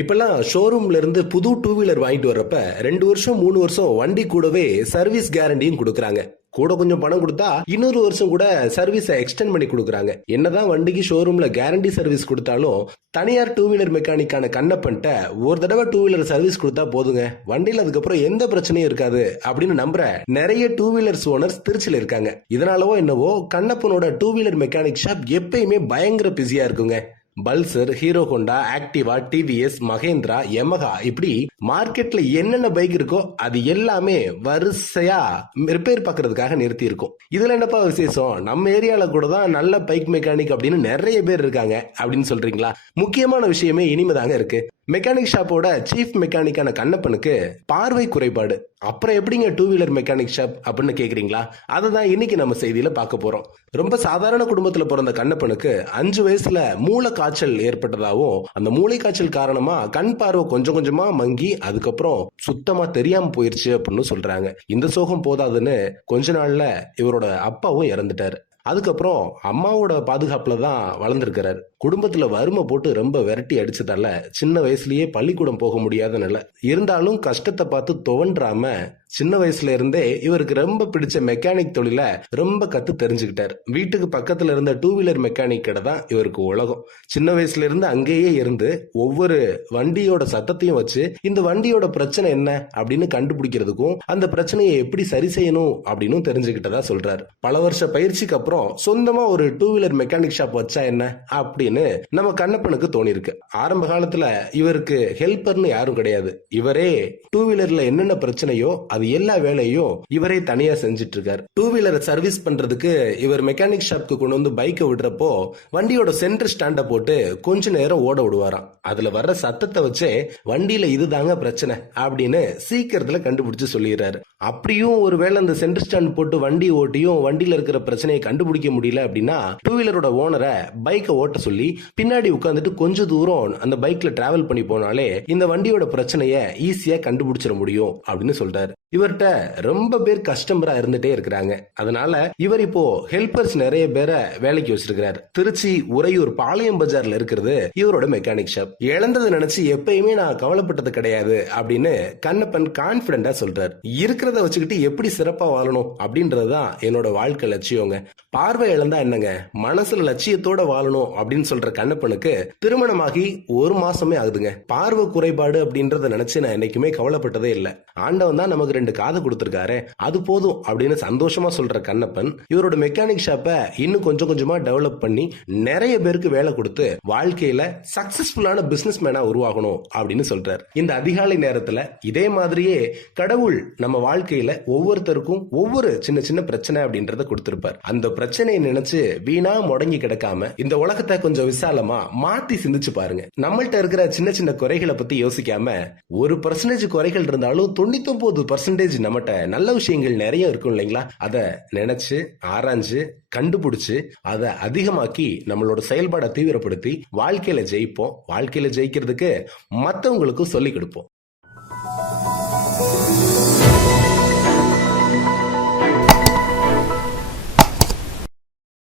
இப்பெல்லாம் ஷோரூம்ல இருந்து புது டூ வீலர் வாங்கிட்டு வர்றப்ப ரெண்டு வருஷம் மூணு வருஷம் வண்டி கூடவே சர்வீஸ் கேரண்டியும் கொடுக்கறாங்க. கூட கொஞ்சம் பணம் கொடுத்தா இன்னொரு வருஷம் கூட சர்வீஸை எக்ஸ்டெண்ட் பண்ணி கொடுக்கறாங்க. என்னதான் வண்டிக்கு ஷோரூம்ல கேரண்டி சர்வீஸ் கொடுத்தாலும் தனியார் டூ வீலர் மெக்கானிக்கான கண்ணப்பன்ட்ட ஒரு தடவை டூ வீலர் சர்வீஸ் கொடுத்தா போதுங்க. வண்டியில அதுக்கப்புறம் எந்த பிரச்சனையும் இருக்காது அப்படின்னு நம்புற நிறைய டூ வீலர்ஸ் ஓனர்ஸ் திருச்சியில் இருக்காங்க. இதனாலவோ என்னவோ கண்ணப்பனோட டூ வீலர் மெக்கானிக் ஷாப் எப்பயுமே பயங்கர பிஸியா இருக்குங்க. Pulsar Hero Honda Activa TVS Mahindra Yamaha. இப்படி மார்க்கெட்ல என்னென்ன பைக் இருக்கோ அது எல்லாமே வரிசையா ரிப்பேர் பார்க்கறதுக்காக நிறுத்தி இருக்கும் இதுல என்னப்பா விசேஷம்? நம்ம ஏரியால கூட தான் நல்ல பைக் மெக்கானிக் அப்படின்னு நிறைய பேர் இருக்காங்க அப்படின்னு சொல்றீங்களா? முக்கியமான விஷயமே இனிமேதாங்க இருக்கு. மெக்கானிக் ஷாப்போட சீஃப் மெக்கானிக்கான கண்ணப்பனுக்கு பார்வை குறைபாடு. அப்புறம் எப்படிங்க டூ வீலர் மெக்கானிக் ஷாப் அப்படின்னு கேக்குறீங்களா? அதை தான் இன்னைக்கு நம்ம செய்தியில பார்க்க போறோம். ரொம்ப சாதாரண குடும்பத்துல பிறந்த கண்ணப்பனுக்கு அஞ்சு வயசுல மூளை காய்ச்சல் ஏற்பட்டதாகவும் அந்த மூளை காய்ச்சல் காரணமா கண் பார்வை கொஞ்சம் கொஞ்சமா மங்கி அதுக்கப்புறம் சுத்தமா தெரியாம போயிருச்சு அப்படின்னு சொல்றாங்க. இந்த சோகம் போதாதுன்னு கொஞ்ச நாள்ல இவரோட அப்பாவும் இறந்துட்டாரு. அதுக்கப்புறம் அம்மாவோட பாதுகாப்புல தான் வளர்ந்துருக்கிறார். குடும்பத்துல வறுமை போட்டு ரொம்ப விரட்டி அடிச்சதால சின்ன வயசுலயே பள்ளிக்கூடம் போக முடியாத நிலை. இருந்தாலும் கஷ்டத்தை பார்த்து துவன்றாம சின்ன வயசுல இருந்தே இவருக்கு ரொம்ப பிடிச்ச மெக்கானிக் தொழில ரொம்ப கத்து தெரிஞ்சுக்கிட்டார். வீட்டுக்கு பக்கத்துல இருந்த டூ வீலர் மெக்கானிக் கடை தான் இவருக்கு உலகம். சின்ன வயசுல இருந்து அங்கேயே இருந்து ஒவ்வொரு வண்டியோட சத்தத்தையும் வச்சு இந்த வண்டியோட பிரச்சனை என்ன அப்படின்னு கண்டுபிடிக்கிறதுக்கும் அந்த பிரச்சனையை எப்படி சரி செய்யணும் அப்படின்னு தெரிஞ்சுக்கிட்டதா சொல்றாரு. பல வருஷ பயிற்சிக்கு அப்புறம் சொந்தமா ஒரு டூ வீலர் மெக்கானிக் ஷாப் வச்சா என்ன அப்படின்னு நம்ம கண்ணப்பனுக்கு தோணிருக்கு ஆரம்ப காலத்துல இவருக்கு ஹெல்ப்பர்னு யாரும் கிடையாது. இவரே டூ வீலர்ல என்னென்ன பிரச்சனையோ அது எல்லா வேலையும் இவரே தனியா செஞ்சுட்டு இருக்காரு டூ வீலரை சர்வீஸ் பண்றதுக்கு இவர் மெக்கானிக் ஷாப்க்கு கொண்டு வந்து பைக்கை விடுறப்போ வண்டியோட சென்டர் ஸ்டாண்ட போட்டு கொஞ்ச நேரம் ஓட விடுவாராம். அதுல வர்ற சத்தத்தை வச்சே வண்டியில இதுதாங்க பிரச்சனை அப்படின்னு சீக்கிரத்துல கண்டுபிடிச்சு சொல்லிடுறாரு. அப்படியும் ஒருவேளை அந்த சென்டர் ஸ்டாண்ட் போட்டு வண்டி ஓட்டியும் வண்டியில இருக்கிற பிரச்சனையை கண்டுபிடிக்க முடியல அப்படின்னா டூ வீலரோட ஓனரை பைக்கை ஓட்ட சொல்லி பின்னாடி உட்காந்துட்டு கொஞ்ச தூரம் அந்த பைக்ல டிராவல் பண்ணி போனாலே இந்த வண்டியோட பிரச்சனைய ஈஸியா கண்டுபிடிச்சிட முடியும் அப்படின்னு சொல்றாரு. இவர்கிட்ட ரொம்ப பேர் கஸ்டமரா இருந்துட்டே இருக்கிறாங்க. அதனால இவர் இப்போ ஹெல்பர்ஸ் நிறைய பேரை வேலைக்கு வச்சிருக்கிறார். திருச்சி உறையூர் பாளையம் பஜார்ல இருக்கிறது இவரோட மெக்கானிக் ஷாப் இழந்ததை நினைச்சு எப்பயுமே நான் கவலைப்பட்டது கிடையாது அப்படின்னு கண்ணப்பன் கான்பிடண்டா சொல்றாரு. இருக்கிறத வச்சுக்கிட்டு எப்படி சிறப்பா வாழணும் அப்படின்றதுதான் என்னோட வாழ்க்கை லட்சியங்க. பார்வை இழந்தா என்னங்க? மனசுல லட்சியத்தோட வாழணும் அப்படின்னு சொல்ற கண்ணப்பனுக்கு திருமணமாகி ஒரு மாசமே ஆகுதுங்க. பார்வை குறைபாடு அப்படின்றத நினைச்சு நான் என்னைக்குமே கவலைப்பட்டதே இல்லை. ஆண்டவன் தான் நமக்கு ரெண்டு காது கொடுத்துருக்காரு. அது போதும் அப்படின்னு சந்தோஷமா சொல்ற கண்ணப்பன் இவரோட மெக்கானிக் ஷாப்பை இன்னும் கொஞ்சம் கொஞ்சமா டெவலப் பண்ணி நிறைய பேருக்கு வேலை கொடுத்து வாழ்க்கையில சக்சஸ்ஃபுல்லான பிசினஸ் மேனா உருவாகணும் அப்படின்னு சொல்றாரு. இந்த அதிகாலை நேரத்துல இதே மாதிரியே கடவுள் நம்ம வாழ்க்கையில ஒவ்வொருத்தருக்கும் ஒவ்வொரு சின்ன சின்ன பிரச்சனை அப்படின்றத கொடுத்திருப்பார். அந்த பிரச்சனையை நினைச்சு வீணா முடங்கி கிடக்காம இந்த உலகத்தை கொஞ்சம் விசாலமா மாத்தி சிந்திச்சு பாருங்க. நம்மள்ட்ட இருக்கிற சின்ன சின்ன குறைகளை பத்தி யோசிக்காம ஒரு பர்சன்டேஜ் குறைகள் இருந்தாலும் தொண்ணூத்தி ஒன்பது பர்சன்டேஜ் நம்மகிட்ட நல்ல விஷயங்கள் நிறைய இருக்கும் இல்லைங்களா? அதை நினைச்சு ஆராய்ஞ்சு கண்டுபிடிச்சு அதை அதிகமாக்கி நம்மளோட செயல்பாடை தீவிரப்படுத்தி வாழ்க்கையில ஜெயிப்போம். வாழ்க்கையில ஜெயிக்கிறதுக்கு மத்தவங்களுக்கும் சொல்லிக் கொடுப்போம்.